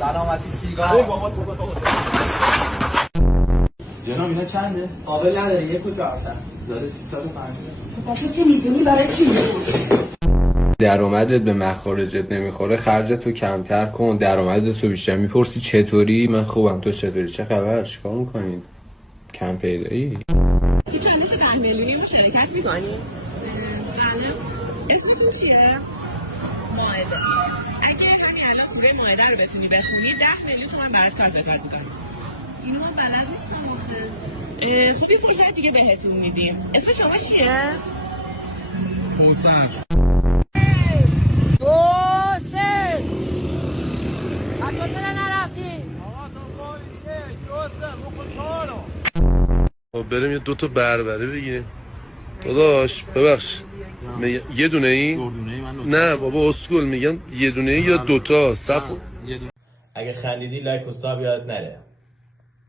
سلامتی سیگار. جناب اینا چنده؟ قابل نداره 1 و 400 داره 350. پس که میدونی برای چی درآمدت به مخارجت نمیخوره خرجتو کمتر کن، درآمدتو بیشتر. میپرسی چطوری؟ من خوبم، تو چطوری؟ چه خبر؟ چیکار میکنین؟ کم پیدایی؟ تو چندش 10 میلیونی رو شرکت میکنی؟ بله. اسمتون چیه؟ مائده. اگه همین الان سوره مائده رو بتونی بخونی 10 میلیون تومن برات کارت بفرد میکنم. اینو من بلد نیستم آخه. خب یه فرصت دیگه بهتون میدیم. اسم شما چیه؟ خوزبک. 2 3 حتی چرا نرفتی؟ آقا تو باری 1 2 3 بخون 4. خب بریم یه 2 تا بربره بگیریم. داداش ببخش یه دونه ای؟ نه بابا اسکول میگم یه دونه ای یا 2 تا. اگه خندیدی لایک و ساب یادت نره.